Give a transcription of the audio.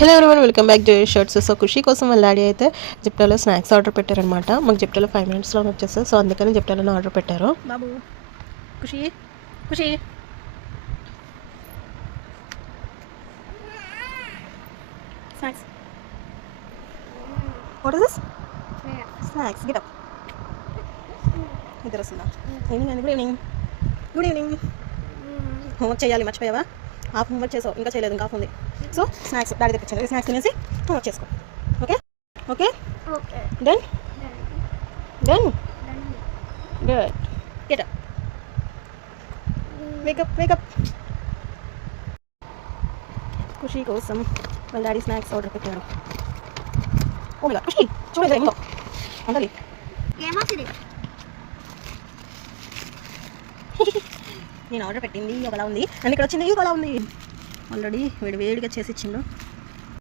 Hello everyone, welcome back to shirts. So Khushi కోసం వాళ్ళ daddy అయితే జిప్టాలో స్నాక్స్ ఆర్డర్ పెట్టారనమాట. మాకు జిప్టాలో 5 minutesలో వచ్చేస్తారు. సో అందుకని జిప్టాలో ఆర్డర్ పెట్టారు. బాబు Khushi Khushi snacks. What is this? Snacks. Get up. నిద్ర వస్తుందా? ఈవినింగ్ అండి. Good evening. Good evening. Homework చేయాలి, మర్చిపోయావా? హాఫ్ హోంవర్క్ చేసావు, ఇంకా చేయలేదు, ఇంకా హాఫ్ ఉంది. సో స్నాక్స్ డాడీ తెప్పించండి. స్నాక్స్ తినేసి హోంవర్క్ చేసుకో. Okay okay done done. Good. Get up. Wake up wake up. Khushi కోసం వాళ్ళ డాడీ స్నాక్స్ ఆర్డర్ పెట్టాడు. ఓ మై గాడ్, ఖుషి చూడలేదు ఏమో అందరి నేను ఆర్డర్ పెట్టింది ఒకలా ఉంది, అండ్ ఇక్కడ వచ్చింది ఒకలా ఉంది. ఆల్రెడీ వేడిగా చేసి ఇచ్చిండు.